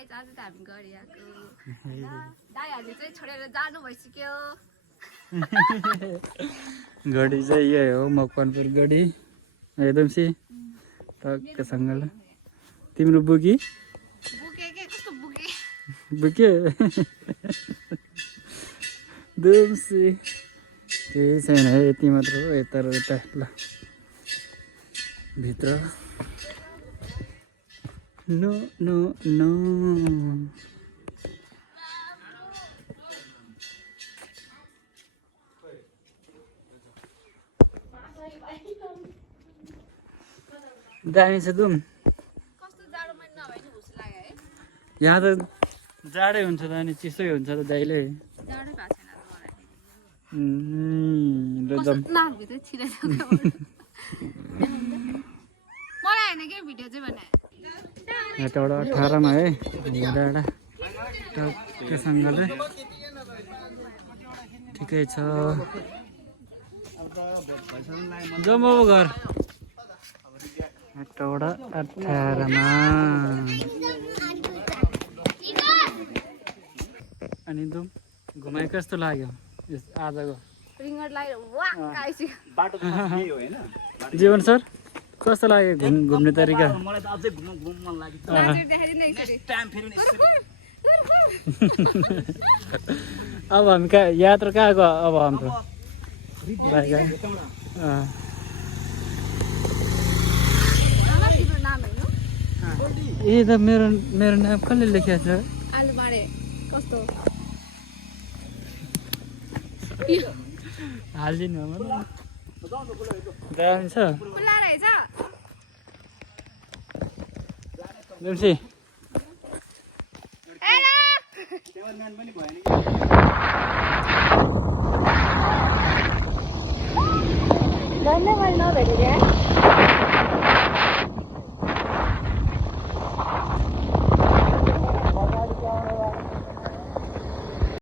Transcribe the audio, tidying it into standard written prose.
guys आज त हामी गरिएको हैन दाइहरुले चाहिँ छोडेर जानु भइसक्यो गडी चाहिँ यही हो मकवानपुर गडी एकदम सी टक्कसँगले तिम्रो बुकी बुके के कस्तो बुके बुके दुम्सी केही छैन है यति मात्र हो यता र उता ल भित्र नो नो नो दामी छ दुम कस्तो जाडो महिना नभए नि हुस लाग्यो है यहाँ त जाडै हुन्छ त अनि चिसै हुन्छ त दाइले जाडै भएको छैन मलाई र जम नाकभित्र छिराइसक्यो मलाई हैन के भिडियो चाहिँ बनाए यताबाट 18 मा है डाँडा टक्कसँगले ठिकै छ जाउँ अब घर यताबाट 18 मा अनि दुम घुमाइ कस्तो लाग्यो यस आजको रिङ्गर लाएर वाक आइसक्यो बाटो त यही हो हैन जीवन सर कस्तो लाग्यो घुम्ने तरिका मलाई त अझै घुम्न मन लाग्यो नाचेर देखाइदिनु एकचोटि टाइम फेरि अब हामी कहाँ यात्रा कहाँ गयो अब हाम्रो आमा तिम्रो नाम हेर्नु ए त मेरो मेरो नाम कसले लेखेको छ आलु बारे कस्तो हालिदिनु दामी छ खुल्ला रहेछ दुम्सी क्यामेराम्यान पनि भएन धन्यवाद नभेटेर